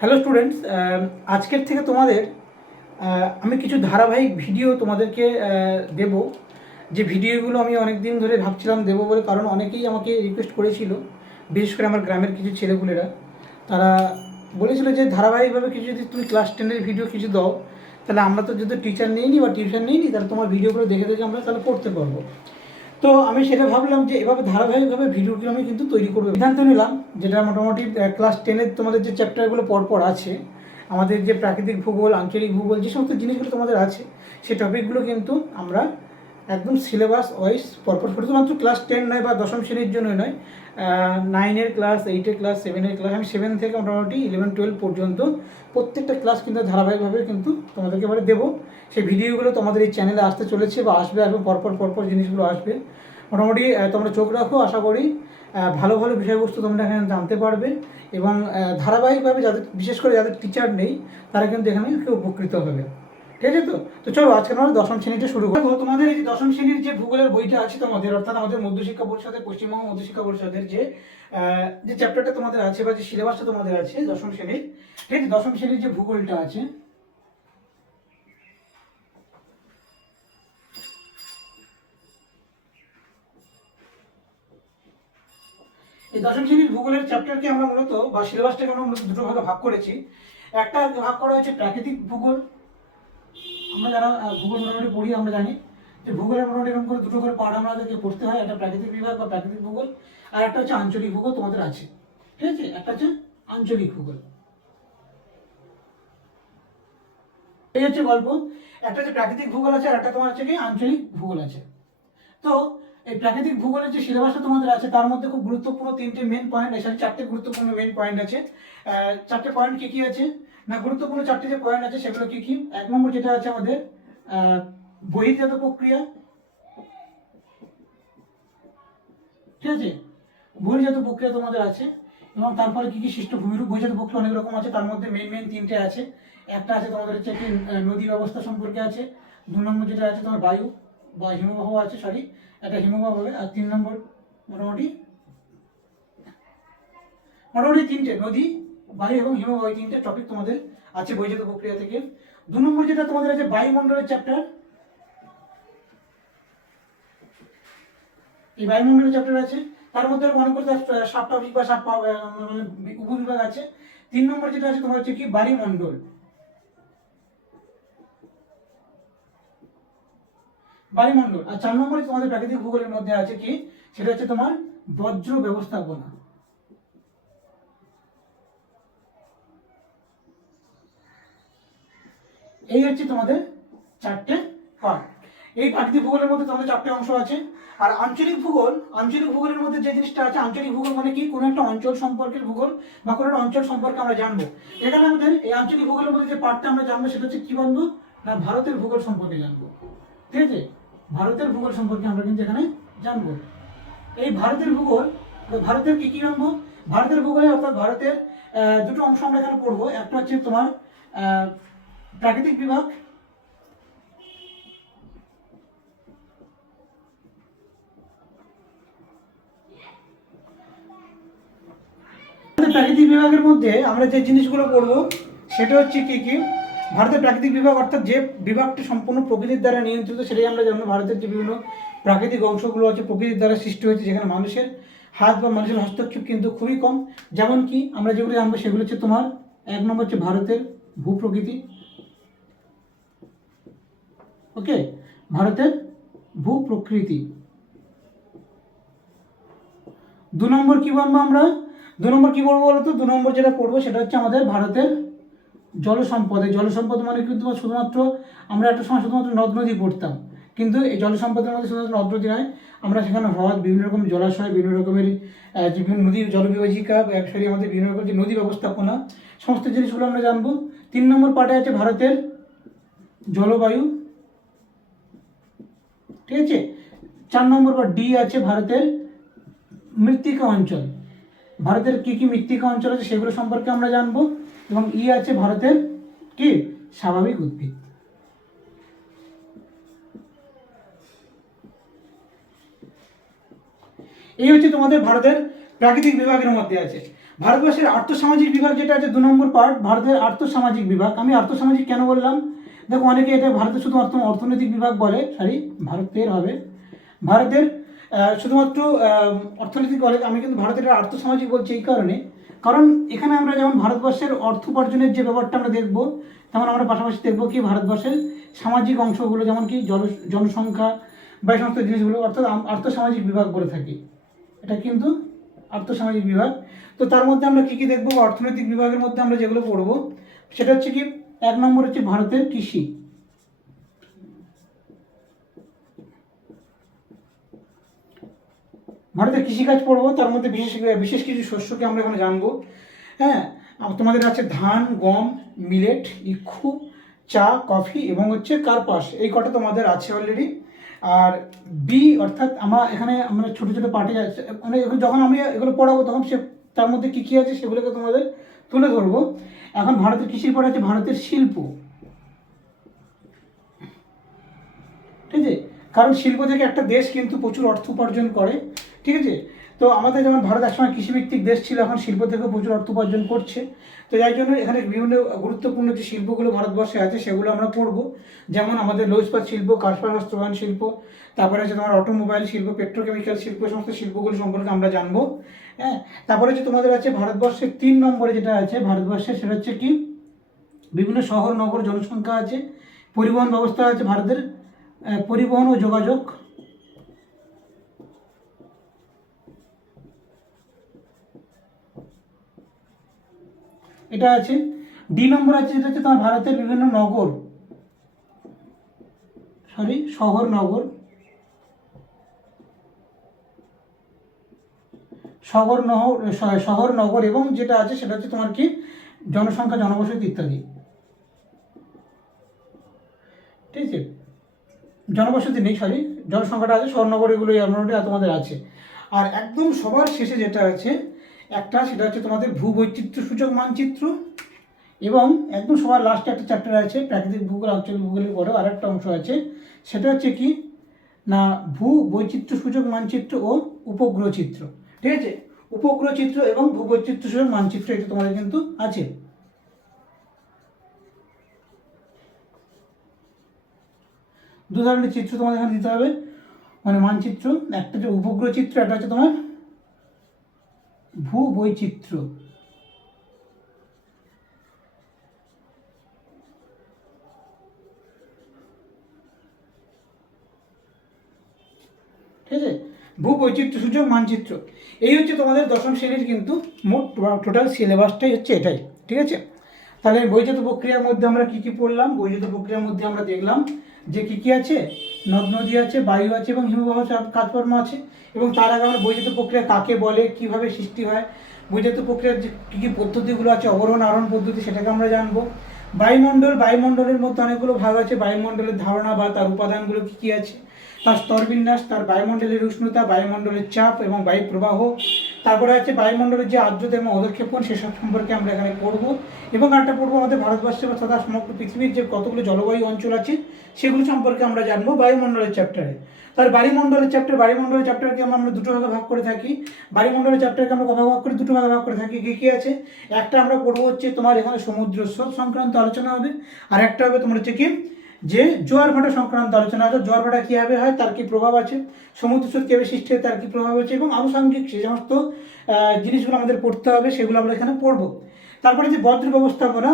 Hello students, আজকের থেকে তোমাদের আমি কিছু ধারাবাহিক ভিডিও তোমাদেরকে দেব। যে ভিডিওগুলো আমি অনেক দিন ধরে ভাবছিলাম দেবো বলে, কারণ অনেকেই আমাকে রিকোয়েস্ট করেছিল, বিশেষ করে আমার গ্রামের কিছু ছেলেপুলেরা। তারা বলেছিল যে ধারাবাহিকভাবে কিছু যদি তুমি ক্লাস 10-এর ভিডিও কিছু দাও, তাহলে আমরা তো যদি টিচার নিইনি বা টিউশন নিইনি, তাহলে তোমার ভিডিওগুলো দেখে দেখে আমরা তাহলে পড়তে পারবো। তো আমি সেটা ভাবলাম যে এভাবে ধারাবাহিকভাবে ভিডিওগুলো আমি কিন্তু তৈরি করবো, সিদ্ধান্ত নিলাম। যেটা মোটামুটি ক্লাস 10-এর তোমাদের যে চ্যাপ্টারগুলো পরপর আছে, আমাদের যে প্রাকৃতিক ভূগোল, আঞ্চলিক ভূগোল, যে সমস্ত জিনিসগুলো তোমাদের আছে, সেই টপিকগুলো কিন্তু আমরা একদম সিলেবাস ওয়াইজ পরপর, শুধুমাত্র ক্লাস 10 নয় বা দশম শ্রেণীর জন্যই নয়, 9-এর ক্লাস, 8-এর ক্লাস, 7-এর ক্লাস, আমি 7 থেকে মোটামুটি 11-12 পর্যন্ত প্রত্যেকটা ক্লাস কিন্তু ধারাবাহিকভাবে কিন্তু তোমাদেরকে এবারে দেবো। সেই ভিডিওগুলো তোমাদের এই চ্যানেলে আসতে চলেছে বা আসবে, এবং পরপর জিনিসগুলো আসবে। মোটামুটি তোমরা চোখ রাখো, আশা করি ভালো ভালো বিষয়বস্তু তোমরা এখানে জানতে পারবে, এবং ধারাবাহিকভাবে যাদের, বিশেষ করে যাদের টিচার নেই, তারা কিন্তু এখানে একটু উপকৃত হবে। ঠিক আছে? তো চলো আজকে আমরা দশম শ্রেণীটা শুরু করবো। তোমাদের এই যে দশম শ্রেণীর যে ভূগোলের বইটা আছে তোমাদের, অর্থাৎ আমাদের মধ্যশিক্ষা পরিষদের, পশ্চিমবঙ্গ মধ্যশিক্ষা পরিষদের যে চ্যাপ্টারটা তোমাদের আছে বা যে সিলেবাসটা তোমাদের আছে দশম শ্রেণীর, ঠিক আছে, দশম শ্রেণীর যে ভূগোলটা আছে, এই দশম শ্রেণীর ভূগোলের চ্যাপ্টারকে আমরা মূলত, বা সিলেবাসটাকে আমরা মূলত দুটো ভাগে ভাগ করেছি। একটা ভাগ করা হয়েছে প্রাকৃতিক ভূগোল। আমরা যারা ভূগোল মোটামুটি পড়ি, আমরা জানি যে ভূগোলের মোটামুটি এরকম করে দুটো করে পার্ট আমাদেরকে পড়তে হয়। একটা প্রাকৃতিক বিভাগ বা প্রাকৃতিক ভূগোল, আর একটা হচ্ছে আঞ্চলিক ভূগোল তোমাদের আছে। ঠিক আছে? একটা হচ্ছে আঞ্চলিক ভূগোল। এই হচ্ছে গল্প। একটা হচ্ছে প্রাকৃতিক ভূগোল আছে, আর একটা তোমার হচ্ছে কি আঞ্চলিক ভূগোল আছে। তো এই প্রাকৃতিক ভূগোলের যে সিলেবাসটা তোমাদের আছে, তার মধ্যে খুব গুরুত্বপূর্ণ তিনটে মেন পয়েন্ট আছে, চারটে গুরুত্বপূর্ণ মেন পয়েন্ট আছে। চারটে পয়েন্ট কি কি আছে না, গুরুত্বপূর্ণ চারটে যে পয়েন্ট আছে সেগুলো কি কি? এক নম্বর যেটা আছে আমাদের বহির্জাত প্রক্রিয়া। ঠিক আছে? বহির্জাত প্রক্রিয়া তোমাদের আছে, এবং তারপরে কি কি সৃষ্ট ভূমিরূপ। বহির্জাত প্রক্রিয়া অনেক রকম আছে, তার মধ্যে মেন তিনটে আছে। একটা আছে তোমাদের হচ্ছে কি নদী ব্যবস্থা সম্পর্কে আছে। 2 নম্বর যেটা আছে তোমার বায়ু বা হিমবাহ আছে, সরি, একটা হিমবাহ হবে। আর 3 নম্বর মোটামুটি মোটামুটি তিনটে, নদী, বায়ু এবং হিমবাহ, এই তিনটে টপিক তোমাদের আছে বহির্জাত প্রক্রিয়া থেকে। 2 নম্বর যেটা তোমাদের আছে বায়ুমণ্ডলের চ্যাপ্টার। এই বায়ুমণ্ডলের চ্যাপ্টার আছে, তার মধ্যে মনে করতে সাব টপিক বা সাব মানে উপবিভাগ আছে। 3 নম্বর যেটা আছে তোমার হচ্ছে কি বায়ুমণ্ডল। বায়ুমণ্ডল। আর 4 নম্বরে তোমাদের প্রাকৃতিক ভূগোলের মধ্যে আছে কি, সেটা হচ্ছে তোমার বজ্র ব্যবস্থাপনা। এই হচ্ছে তোমাদের চারটে পার্ট। এই প্রাকৃতিক ভূগোলের মধ্যে তোমাদের চারটে অংশ আছে। আর আঞ্চলিক ভূগোলের মধ্যে যে জিনিসটা আছে, আঞ্চলিক ভূগোল মানে কি, কোনো একটা অঞ্চল সম্পর্কের ভূগোল বা কোনো একটা অঞ্চল সম্পর্কে আমরা জানবো। এখানে আমাদের এই আঞ্চলিক ভূগোলের মধ্যে যে পার্টটা আমরা জানবো, সেটা হচ্ছে কি জানবো না, ভারতের ভূগোল সম্পর্কে জানবো। ঠিক আছে? ভারতের ভূগোল সম্পর্কে আমরা কিন্তু এখানে জানবো। এই ভারতের ভূগোল, ভারতের কি কি জানবো, ভারতের ভূগোলে অর্থাৎ ভারতের দুটো অংশ আমরা এখানে পড়বো। একটা হচ্ছে তোমার প্রাকৃতিক বিভাগ, প্রাকৃতিক বিভাগের মধ্যে আমরা যে জিনিসগুলো পড়বো সেটা হচ্ছে কি কি, ভারতের প্রাকৃতিক বিভাগ অর্থাৎ যে বিভাগটি সম্পূর্ণ প্রকৃতির দ্বারা নিয়ন্ত্রিত, সেটাই আমরা জানবো। ভারতের যে বিভিন্ন প্রাকৃতিক অংশগুলো আছে প্রকৃতির দ্বারা সৃষ্টি হয়েছে, যেখানে মানুষের হাত বা মানুষের হস্তক্ষেপ কিন্তু খুবই কম। যেমন কি আমরা যেগুলো জানবো সেগুলো হচ্ছে তোমার 1 নম্বর হচ্ছে ভারতের ভূপ্রকৃতি। ওকে, ভারতের ভূপ্রকৃতি। 2 নম্বর কি বলবো আমরা, 2 নম্বর কি বলবো বলতো, 2 নম্বর যেটা পড়বো সেটা হচ্ছে আমাদের ভারতের জল সম্পদ। এই জল সম্পদ মানে কিন্তু শুধুমাত্র, আমরা একটা সময় শুধুমাত্র নদ নদী পড়তাম, কিন্তু এই জল সম্পদের মধ্যে শুধুমাত্র নদ নদী নয়, আমরা সেখানে হ্রদ, বিভিন্ন রকম জলাশয়, বিভিন্ন রকমের যে বিভিন্ন নদী জলবিভাজিকা, সরি আমাদের বিভিন্ন রকম যে নদী ব্যবস্থাপনা, সমস্ত জিনিসগুলো আমরা জানবো। 3 নম্বর পার্টে আছে ভারতের জলবায়ু। ঠিক আছে? 4 নম্বর বা ডি আছে ভারতের মৃত্তিকা অঞ্চল। ভারতের কি কি মৃত্তিকা অঞ্চল আছে সেগুলো সম্পর্কে আমরা জানবো। এবং ই আছে ভারতের কি স্বাভাবিক উদ্ভিদ। এই হচ্ছে তোমাদের ভারতের প্রাকৃতিক বিভাগের মধ্যে আছে। ভারতবর্ষের আর্থসামাজিক বিভাগ যেটা আছে 2 নম্বর পার্ট, ভারতের আর্থসামাজিক বিভাগ। আমি আর্থসামাজিক কেন বললাম, দেখো অনেকে এটা ভারতের শুধু অর্থনৈতিক বিভাগ বলে, ভারতের হবে, ভারতের শুধুমাত্র অর্থনৈতিক বলে। আমি কিন্তু ভারতের আর্থসামাজিক বলছি এই কারণে, কারণ এখানে আমরা যেমন ভারতবর্ষের অর্থ উপার্জনের যে ব্যাপারটা আমরা দেখব, তেমন আমরা পাশাপাশি দেখব কি ভারতবর্ষের সামাজিক অংশগুলো, যেমন কি জনসংখ্যা বা এই সমস্ত জিনিসগুলো, অর্থাৎ আর্থসামাজিক বিভাগ বলে থাকি। এটা কিন্তু আর্থসামাজিক বিভাগ। তো তার মধ্যে আমরা কী কী দেখবো, অর্থনৈতিক বিভাগের মধ্যে আমরা যেগুলো পড়বো সেটা হচ্ছে কি, 1 নম্বর হচ্ছে ভারতের কৃষি। ভারতের কৃষিকাজ পড়বো, তার মধ্যে বিশেষ কিছু শস্যকে আমরা এখানে জানবো। হ্যাঁ, তোমাদের আছে ধান, গম, মিলেট, ইক্ষু, চা, কফি এবং হচ্ছে কার্পাস, এই কটা তোমাদের আছে অলরেডি। আর বি অর্থাৎ আমরা ছোটো ছোটো পার্টে আছে, মানে যখন আমি এগুলো পড়াবো তখন তার মধ্যে কী কী আছে সেগুলোকে তোমাদের তুলে ধরবো। এখন ভারতের কৃষির পরে আছে ভারতের শিল্প, ঠিক আছে, কারণ শিল্প থেকে একটা দেশ কিন্তু প্রচুর অর্থ উপার্জন করে, ঠিক আছে। তো আমাদের যেমন ভারত একসময় কৃষিভিত্তিক দেশ ছিল, এখন শিল্প থেকে প্রচুর অর্থ উপার্জন করছে। তো যার জন্য এখানে বিভিন্ন গুরুত্বপূর্ণ যে শিল্পগুলো ভারতবর্ষে আছে সেগুলো আমরা পড়বো। যেমন আমাদের লৌহ ইস্পাত শিল্প, কারখানা বস্ত্রবান শিল্প, তারপরে হচ্ছে তোমার অটোমোবাইল শিল্প, পেট্রোকেমিক্যাল শিল্প, সমস্ত শিল্পগুলো সম্পর্কে আমরা জানবো। হ্যাঁ, তারপরে হচ্ছে তোমাদের আছে ভারতবর্ষের 3 নম্বরে যেটা আছে ভারতবর্ষের, সেটা হচ্ছে কি বিভিন্ন শহর নগর জনসংখ্যা আছে, পরিবহন ব্যবস্থা আছে ভারতের, পরিবহন ও যোগাযোগ, এটা আছে। D নম্বর আছে যেটা হচ্ছে তোমার ভারতের বিভিন্ন শহর নগর, শহর নগর এবং যেটা আছে সেটা হচ্ছে তোমার কি জনসংখ্যা, জনবসতি ইত্যাদি, ঠিক আছে। জনবসতি নেই, জনসংখ্যাটা আছে, শহর নগর এগুলো তোমাদের আছে। আর একদম সবার শেষে যেটা আছে একটা, সেটা হচ্ছে তোমাদের ভূবৈচিত্র্য সূচক মানচিত্র, এবং একদম সবার লাস্টে একটা চ্যাপ্টার আছে প্রাকৃতিক ভূগোল, আঞ্চলিক ভূগোলের পরেও আর একটা অংশ আছে, সেটা হচ্ছে কি না ভূবৈচিত্র্য সূচক মানচিত্র ও উপগ্রহ চিত্র, ঠিক আছে। উপগ্রহ চিত্র এবং ভূবৈচিত্র্য সূচক মানচিত্র, এটা তোমাদের কিন্তু আছে। দু ধরনের চিত্র তোমাদের এখানে দিতে হবে, মানে মানচিত্র, একটা হচ্ছে উপগ্রহ চিত্র, একটা হচ্ছে তোমার ভূবৈচিত্র্য, ঠিক আছে। ভূবৈচিত্র্য সূচক মানচিত্র, এই হচ্ছে তোমাদের 10ম শ্রেণীর কিন্তু মোট টোটাল সিলেবাসটাই হচ্ছে এটাই, ঠিক আছে। তাহলে বৈজাত প্রক্রিয়ার মধ্যে আমরা কি কি পড়লাম, বৈজাত প্রক্রিয়ার মধ্যে আমরা দেখলাম যে কি কি আছে, নদ নদী আছে, বায়ু আছে এবং হিমবাহ কাজকর্ম আছে। এবং তার আগে আমরা বৈজাত প্রক্রিয়া কাকে বলে, কিভাবে সৃষ্টি হয়, বৈজাত প্রক্রিয়ার যে কী কী পদ্ধতিগুলো আছে, অবরোহণ আরোহণ পদ্ধতি, সেটাকে আমরা জানবো। বায়ুমণ্ডলের মধ্যে অনেকগুলো ভাগ আছে, বায়ুমণ্ডলের ধারণা বা তার উপাদানগুলো কী কী আছে, তার স্তরবিন্যাস, তার বায়ুমণ্ডলের উষ্ণতা, বায়ুমণ্ডলের চাপ এবং বায়ু প্রবাহ, তারপরে আছে বায়ুমণ্ডলের যে আর্দ্রতা এবং অধক্ষেপণ, সেসব সম্পর্কে আমরা এখানে পড়ব। এবং আরেকটা পড়বো আমাদের ভারতবর্ষে বা তথা সমগ্র পৃথিবীর যে কতগুলো জলবায়ু অঞ্চল আছে সেগুলো সম্পর্কে আমরা জানবো বায়ুমণ্ডলের চ্যাপ্টারে। তার বায়ুমণ্ডলের চ্যাপ্টারকে আমরা দুটো ভাগে ভাগ করে থাকি। বায়ুমণ্ডলের চ্যাপ্টারকে আমরা কত ভাগ করি, দুটো ভাগে ভাগ করে থাকি। কী কী আছে, একটা আমরা পড়বো হচ্ছে তোমার এখানে সমুদ্র স্রোত সংক্রান্ত আলোচনা হবে, আর একটা হবে তোমার হচ্ছে কি যে জোয়ার ভাটা সংক্রান্ত আলোচনা আছে, জোয়ার ভাটা কীভাবে হয়, তার কী প্রভাব আছে, সমুদ্র স্রোত কীভাবে সৃষ্টি হয়, তার কী প্রভাব আছে, এবং আনুষঙ্গিক যে সমস্ত জিনিসগুলো আমাদের পড়তে হবে সেগুলো আমরা এখানে পড়বো। তারপরে যে বজ্র ব্যবস্থাপনা,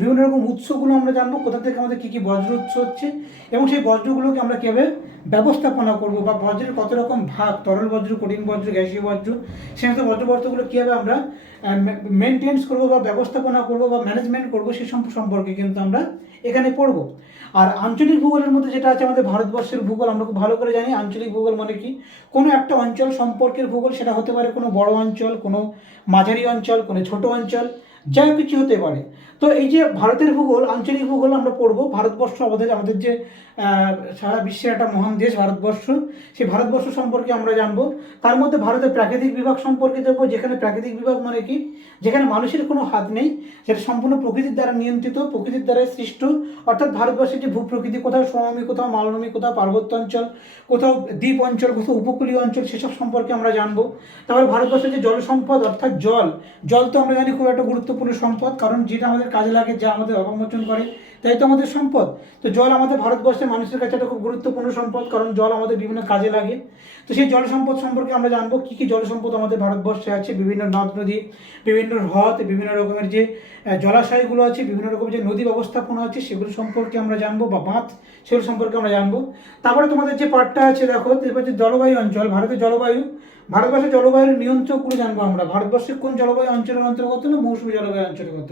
বিভিন্ন রকম উৎসগুলো আমরা জানবো, কোথা থেকে আমাদের কী কী বজ্র উৎস হচ্ছে, এবং সেই বজ্রগুলোকে আমরা কীভাবে ব্যবস্থাপনা করবো, বা বজ্রের কত রকম ভাগ, তরল বজ্র, কঠিন বজ্র, গ্যাসীয় বজ্র, সেই সমস্ত বজ্রগুলো কীভাবে আমরা মেনটেন্স করবো বা ব্যবস্থাপনা করবো বা ম্যানেজমেন্ট করবো, সেই সম্পর্কে কিন্তু আমরা এখানে পড়বো। আর আঞ্চলিক ভূগোলের মধ্যে যেটা আছে আমাদের ভারতবর্ষের ভূগোল, আমরা খুব ভালো করে জানি আঞ্চলিক ভূগোল মানে কি, কোনো একটা অঞ্চল সম্পর্কের ভূগোল, সেটা হতে পারে কোনো বড় অঞ্চল, কোনো মাঝারি অঞ্চল, কোনো ছোট অঞ্চল, যা কিছু হতে পারে। তো এই যে ভারতের ভূগোল, আঞ্চলিক ভূগোল আমরা পড়বো। ভারতবর্ষ আমাদের যে সারা বিশ্বের একটা মহান দেশ ভারতবর্ষ, সেই ভারতবর্ষ সম্পর্কে আমরা জানবো। তার মধ্যে ভারতের প্রাকৃতিক বিভাগ সম্পর্কে দেখবো, যেখানে প্রাকৃতিক বিভাগ মানে কি, যেখানে মানুষের কোনো হাত নেই, সেটা সম্পূর্ণ প্রকৃতির দ্বারা নিয়ন্ত্রিত, প্রকৃতির দ্বারা সৃষ্ট। অর্থাৎ ভারতবর্ষের যে ভূপ্রকৃতি, কোথাও সমভূমি, কোথাও মালভূমি, কোথাও পার্বত্য অঞ্চল, কোথাও দ্বীপ অঞ্চল, কোথাও উপকূলীয় অঞ্চল, সেসব সম্পর্কে আমরা জানবো। তারপরে ভারতবর্ষের যে জল সম্পদ, অর্থাৎ জল, জল তো আমরা জানি খুব একটা গুরুত্বপূর্ণ সম্পদ, কারণ যেটা আমাদের কাজে লাগে, যা আমাদের অবমোচন করে, তাই তো আমাদের সম্পদ। তো জল আমাদের ভারতবর্ষের মানুষের কাছে একটা খুব গুরুত্বপূর্ণ সম্পদ, কারণ জল আমাদের বিভিন্ন কাজে লাগে। তো সেই জল সম্পদ সম্পর্কে আমরা জানবো, কী কী জল সম্পদ আমাদের ভারতবর্ষে আছে, বিভিন্ন নদ নদী, বিভিন্ন হ্রদ, বিভিন্ন রকমের যে জলাশয়গুলো আছে, বিভিন্ন রকমের যে নদী ব্যবস্থাপনা আছে, সেগুলো সম্পর্কে আমরা জানবো, বা বাঁধ, সেগুলো সম্পর্কে আমরা জানবো। তারপরে তোমাদের যে পার্টটা আছে দেখো, এবার যে জলবায়ু অঞ্চল, ভারতের জলবায়ু, ভারতবর্ষের জলবায়ুর নিয়ন্ত্রকগুলো জানবো আমরা। ভারতবর্ষের কোন জলবায়ু অঞ্চলের অন্তর্গত, না মৌসুমী জলবায়ু অঞ্চলগত।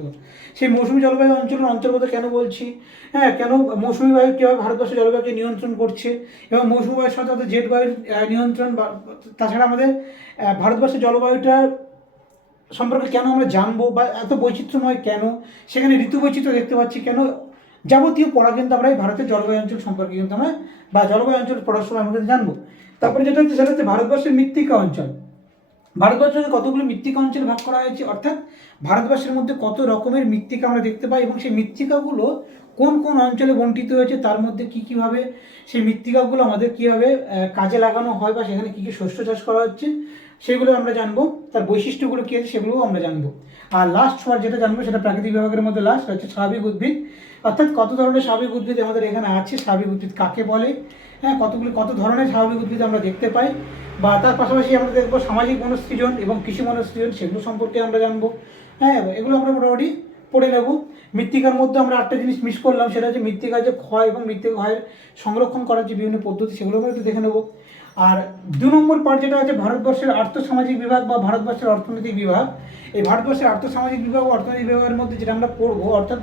সেই মৌসুমী জলবায়ু অঞ্চলের অন্তর্গত কেন বলছি, হ্যাঁ, কেন মৌসুমী বায়ু কীভাবে ভারতবর্ষের জলবায়ুকে নিয়ন্ত্রণ করছে, এবং মৌসুমী বায়ুর সাথে সাথে জেট বায়ুর নিয়ন্ত্রণ, তাছাড়া আমাদের ভারতবর্ষের জলবায়ুটা সম্পর্কে কেন আমরা জানবো, বা এত বৈচিত্র্যময় কেন, সেখানে ঋতু বৈচিত্র্য দেখতে পাচ্ছি কেন, যাবতীয় পড়া কিন্তু আমরা এই ভারতের জলবায়ু অঞ্চল সম্পর্কে কিন্তু আমরা, বা জলবায়ু অঞ্চল পড়ার সময় আমরা কিন্তু জানবো। তারপরে যেটা হচ্ছে সেটা হচ্ছে ভারতবর্ষের মৃত্তিকা অঞ্চল। ভারতবর্ষকে কতগুলো মৃত্তিকা অঞ্চলে ভাগ করা হয়েছে, অর্থাৎ ভারতবর্ষের মধ্যে কত রকমের মৃত্তিকা আমরা দেখতে পাই, এবং সেই মৃত্তিকাগুলো কোন কোন অঞ্চলে বণ্টিত হয়েছে, তার মধ্যে কী কীভাবে সেই মৃত্তিকাগুলো আমাদের কীভাবে কাজে লাগানো হয়, বা সেখানে কী কী শস্য চাষ করা হচ্ছে, সেগুলো আমরা জানবো। তার বৈশিষ্ট্যগুলো কী আছে সেগুলোও আমরা জানবো। আর লাস্ট সবার যেটা জানবো, সেটা প্রাকৃতিক বিভাগের মধ্যে লাস্ট হচ্ছে স্বাভাবিক উদ্ভিদ, অর্থাৎ কত ধরনের স্বাভাবিক উদ্ভিদ আমাদের এখানে আছে, স্বাভাবিক উদ্ভিদ কাকে বলে, হ্যাঁ, কত ধরনের স্বাভাবিক উদ্ভিদ আমরা দেখতে পাই। বা তার পাশাপাশি আমরা দেখবো সামাজিক বনসৃজন এবং কৃষি বনসৃজন, সেগুলো সম্পর্কে আমরা জানবো। হ্যাঁ, এগুলো আমরা মোটামুটি পড়ে নেব। মৃত্তিকার মধ্যে আমরা একটা জিনিস মিস করলাম, সেটা হচ্ছে মৃত্তিকার যে ক্ষয় এবং মৃত্তিকা ক্ষয়ের সংরক্ষণ করার যে বিভিন্ন পদ্ধতি, সেগুলো আমরা একটু দেখে নেব। আর 2 নম্বর পার্ট যেটা আছে ভারতবর্ষের আর্থসামাজিক বিভাগ বা ভারতবর্ষের অর্থনৈতিক বিভাগ। এই ভারতবর্ষের আর্থসামাজিক বিভাগ ও অর্থনৈতিক বিভাগের মধ্যে যেটা আমরা পড়বো, অর্থাৎ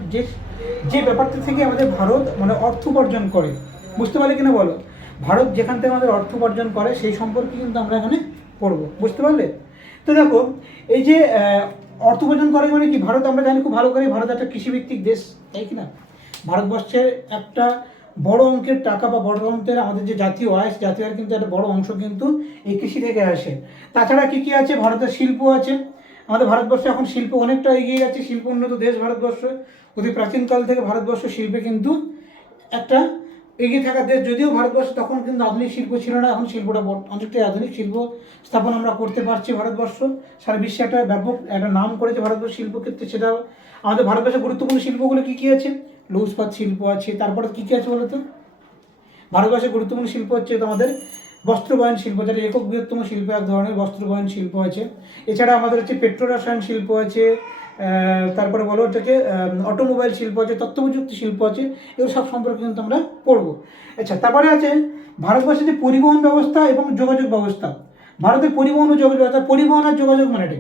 যে ব্যাপারটা থেকে আমাদের ভারত মানে অর্থ উপার্জন করে, বুঝতে পারলে কিনা বলো, ভারত যেখান থেকে আমাদের অর্থ উপার্জন করে সেই সম্পর্কে কিন্তু আমরা এখানে পড়বো, বুঝতে পারলে। তো দেখো, এই যে অর্থ উপার্জন করে মানে কি, ভারত আমরা জানি খুব ভালো করে, ভারত একটা কৃষিভিত্তিক দেশ, তাই কি না। ভারতবর্ষের একটা বড় অঙ্কের টাকা বা বড় অঙ্কের আমাদের যে জাতীয় আয়, জাতীয় আয়ের কিন্তু একটা বড় অংশ কিন্তু এই কৃষি থেকে আসে। তাছাড়া কী কী আছে, ভারতের শিল্প আছে। আমাদের ভারতবর্ষে এখন শিল্প অনেকটা এগিয়ে গেছে, শিল্প উন্নত দেশ ভারতবর্ষ। অতি প্রাচীনকাল থেকে ভারতবর্ষ শিল্পে কিন্তু একটা এগিয়ে থাকা দেশ, যদিও ভারতবর্ষ তখন কিন্তু আধুনিক শিল্প ছিল না, এখন শিল্পটা অনেকটাই আধুনিক শিল্প স্থাপন আমরা করতে পারছি। ভারতবর্ষ সারা বিশ্বে একটা ব্যাপক একটা নাম করেছে ভারতবর্ষ শিল্পক্ষেত্রে। সেটা আমাদের ভারতবর্ষের গুরুত্বপূর্ণ শিল্পগুলো কী কী আছে, লৌহ ইস্পাত শিল্প আছে। তারপরে কী কী আছে বলো তো, ভারতবর্ষের গুরুত্বপূর্ণ শিল্প হচ্ছে তোমাদের বস্ত্রবয়ন শিল্প, যেটা একক বৃহত্তম শিল্প এক ধরনের বস্ত্রবয়ন শিল্প আছে। এছাড়া আমাদের হচ্ছে পেট্রো রসায়ন শিল্প আছে, তারপরে বলো হচ্ছে অটোমোবাইল শিল্প আছে, তথ্য প্রযুক্তি শিল্প আছে। এগুলো সব সম্পর্কে কিন্তু আমরা পড়বো। আচ্ছা, তারপরে আছে ভারতবর্ষের যে পরিবহন ব্যবস্থা এবং যোগাযোগ ব্যবস্থা। ভারতের পরিবহন ও যোগাযোগ ব্যবস্থা, পরিবহন আর যোগাযোগ মানে এটা,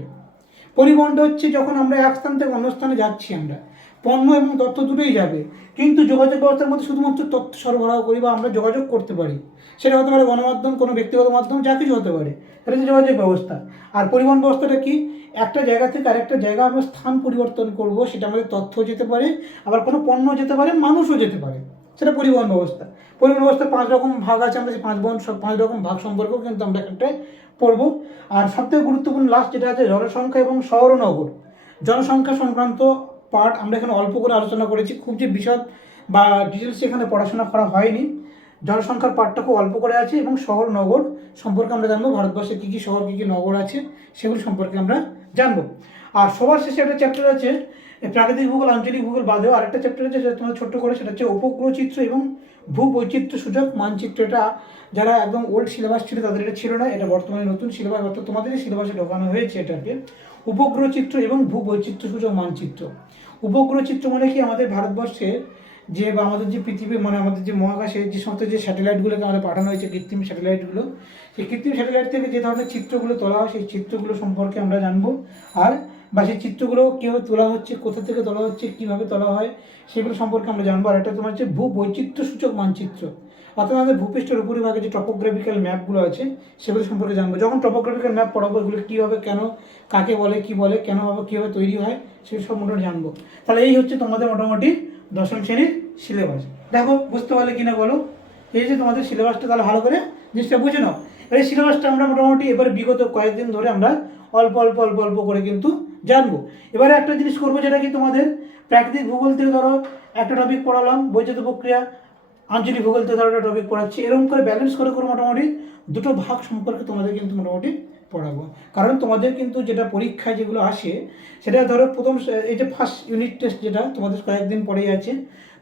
পরিবহনটা হচ্ছে যখন আমরা এক স্থান থেকে অন্য স্থানে যাচ্ছি, আমরা পণ্য এবং তথ্য দুটোই যাবে, কিন্তু যোগাযোগ ব্যবস্থার মধ্যে শুধুমাত্র তথ্য সরবরাহ করি বা আমরা যোগাযোগ করতে পারি। সেটা হতে পারে গণমাধ্যম, কোনো ব্যক্তিগত মাধ্যম, যা কিছু হতে পারে, এটা হচ্ছে যোগাযোগ ব্যবস্থা। আর পরিবহন ব্যবস্থাটা কি, একটা জায়গা থেকে আরেকটা জায়গা আমরা স্থান পরিবর্তন করব, সেটা আমাদের তথ্য যেতে পারে, আবার কোনো পণ্য যেতে পারে, মানুষও যেতে পারে, সেটা পরিবহন ব্যবস্থা। পরিবহন ব্যবস্থার 5 রকম ভাগ আছে, আমরা সেই 5 রকম ভাগ সম্পর্কেও কিন্তু আমরা একটা পড়বো। আর সবথেকে গুরুত্বপূর্ণ লাস্ট যেটা আছে জনসংখ্যা এবং শহর ও নগর। জনসংখ্যা সংক্রান্ত পার্ট আমরা এখানে অল্প করে আলোচনা করেছি, খুব যে বিশদ বা ডিটেলস এখানে পড়াশোনা করা হয়নি। জনসংখ্যার পার্টটা খুব অল্প করে আছে, এবং শহর নগর সম্পর্কে আমরা জানবো, ভারতবর্ষে কী কী শহর কী কী নগর আছে সেগুলো সম্পর্কে আমরা জানবো। আর সবার শেষে একটা চ্যাপ্টার আছে প্রাকৃতিক ভূগোল, আঞ্চলিক ভূগোল বাদেও আরেকটা চ্যাপ্টার আছে, যেটা তোমার ছোট্ট করে, সেটা হচ্ছে উপগ্রহ চিত্র এবং ভূবৈচিত্র্য সূচক মানচিত্র। এটা যারা একদম ওল্ড সিলেবাস ছিল তাদের এটা ছিল না, এটা বর্তমানে নতুন সিলেবাস, অর্থাৎ তোমাদেরই সিলেবাসে ঢোকানো হয়েছে এটাকে। উপগ্রহ চিত্র এবং ভূবৈচিত্র্য সূচক মানচিত্র। উপগ্রহ চিত্র মানে কি, আমাদের ভারতবর্ষে যে বা আমাদের যে পৃথিবী মানে আমাদের যে মহাকাশে যে সমস্ত যে স্যাটেলাইটগুলোকে আমাদের পাঠানো হয়েছে, কৃত্রিম স্যাটেলাইটগুলো, সেই কৃত্রিম স্যাটেলাইট থেকে যে ধরনের চিত্রগুলো তোলা হয়, সেই চিত্রগুলো সম্পর্কে আমরা জানবো। আর বা সেই চিত্রগুলো কীভাবে তোলা হচ্ছে, কোথা থেকে তোলা হচ্ছে, কীভাবে তোলা হয়, সেগুলো সম্পর্কে আমরা জানবো। আর একটা তোমার হচ্ছে ভূবৈচিত্র্য সূচক মানচিত্র, অর্থাৎ আমাদের ভূপৃষ্ঠের উপরিভাগে যে টপোগ্রাফিক্যাল ম্যাপগুলো আছে সেগুলো সম্পর্কে জানবো। যখন টপোগ্রাফিক্যাল ম্যাপ পড়াবো এগুলো কীভাবে, কেন, কাকে বলে, কী বলে, কেন হবে, কীভাবে তৈরি হয়, সেই সব মোটামুটি জানবো। তাহলে এই হচ্ছে তোমাদের মোটামুটি দশম শ্রেণীর সিলেবাস। দেখো বুঝতে পারলে কিনা বলো? এই যে তোমাদের সিলেবাসটা, তাহলে ভালো করে জিনিসটা বুঝে নাও। এই সিলেবাসটা আমরা মোটামুটি এবার বিগত কয়েকদিন ধরে আমরা অল্প অল্প অল্প অল্প করে কিন্তু জানবো। এবারে একটা জিনিস করবো, যেটা কি তোমাদের প্রাকৃতিক ভূগোল থেকে ধরো একটা টপিক পড়ালাম, বৈদ্যুতিক প্রক্রিয়া, আঞ্চলিক ভূগোল থেকে ধরো একটা টপিক পড়াচ্ছি, এরকম করে ব্যালেন্স করে করে মোটামুটি দুটো ভাগ সম্পর্কে তোমাদের কিন্তু মোটামুটি পড়াবো। কারণ তোমাদের কিন্তু যেটা পরীক্ষায় যেগুলো আসে সেটা ধরো প্রথম এই যে ফার্স্ট ইউনিট টেস্ট, যেটা তোমাদের কয়েকদিন পরেই আছে,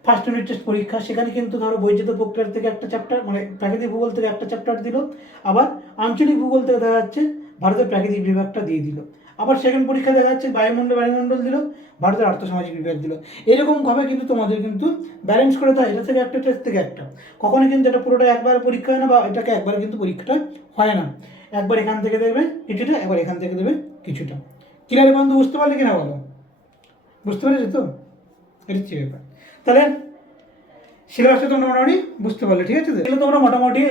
ফার্স্ট ইউনিট টেস্ট পরীক্ষা, সেখানে কিন্তু ধরো বৈদ্যুতিক প্রক্রিয়া থেকে একটা চ্যাপ্টার, মানে প্রাকৃতিক ভূগোল থেকে একটা চ্যাপ্টার দিল, আবার আঞ্চলিক ভূগোল থেকে দেখা যাচ্ছে ভারতের প্রাকৃতিক বিভাগটা দিয়ে দিল, আবার সেকেন্ড পরীক্ষা দেখা যাচ্ছে বায়ুমণ্ডল দিল, ভারতের আর্থসামাজিক বিভাগ দিল। এরকমভাবে কিন্তু তোমাদের কিন্তু ব্যালেন্স করে দেয়, এটা থেকে একটা, টেস্ট থেকে একটা। কখনো কিন্তু এটা পুরোটা একবার পরীক্ষা হয় না, বা এটাকে একবার কিন্তু পরীক্ষাটা হয় না, একবার এখান থেকে দেবে কিছুটা, একবার এখান থেকে দেবে কিছুটা। ক্লিয়ার বন্ধু? বুঝতে পারলে কিনা বলো? বুঝতে পেরেছি তো? এটা হচ্ছে ব্যাপার। তাহলে সিলেবাসটা তোমরা মোটামুটি বুঝতে পারলে, ঠিক আছে? তাহলে তোমরা মোটামুটি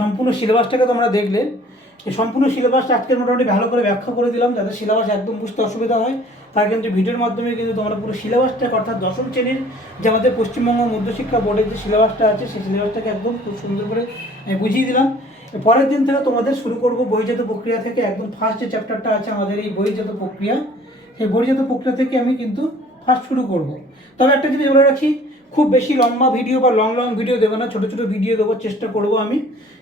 সম্পূর্ণ সিলেবাসটাকে তোমরা দেখলে। এই সম্পূর্ণ সিলেবাসটা আজকে মোটামুটি ভালো করে ব্যাখ্যা করে দিলাম, যাতে সিলেবাস একদম বুঝতে অসুবিধা হয় তার কিন্তু ভিডিওর মাধ্যমে কিন্তু তোমরা পুরো সিলেবাসটাকে, অর্থাৎ দশম শ্রেণীর যে আমাদের পশ্চিমবঙ্গ মধ্যশিক্ষা বোর্ডের যে সিলেবাসটা আছে সেই সিলেবাসটাকে একদম খুব সুন্দর করে বুঝিয়ে দিলাম। পরের দিন থেকে তোমাদের শুরু করব বহির্জাত প্রক্রিয়া থেকে। একদম ফার্স্ট যে চ্যাপ্টারটা আছে আমাদের এই বহির্জাত প্রক্রিয়া, সেই বহির্জাত প্রক্রিয়া থেকে আমি কিন্তু ফার্স্ট শুরু করব। তবে একটা জিনিস বলে রাখি, খুব বেশি লম্বা ভিডিও বা লং ভিডিও দেবো না, ছোটো ছোটো ভিডিও দেওয়ার চেষ্টা করবো আমি।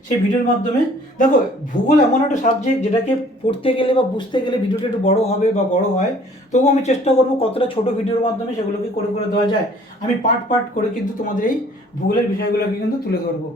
সেই ভিডিওর মাধ্যমে দেখো, ভূগোল এমন একটা সাবজেক্ট যেটাকে পড়তে গেলে বা বুঝতে গেলে ভিডিওটা একটু বড় হবে বা বড় হয়, তবুও আমি চেষ্টা করবো কতটা ছোটো ভিডিওর মাধ্যমে সেগুলোকে করে করে দেওয়া যায়। আমি পার্ট পার্ট করে কিন্তু তোমাদের এই ভূগোলের বিষয়গুলোকে কিন্তু তুলে ধরবো।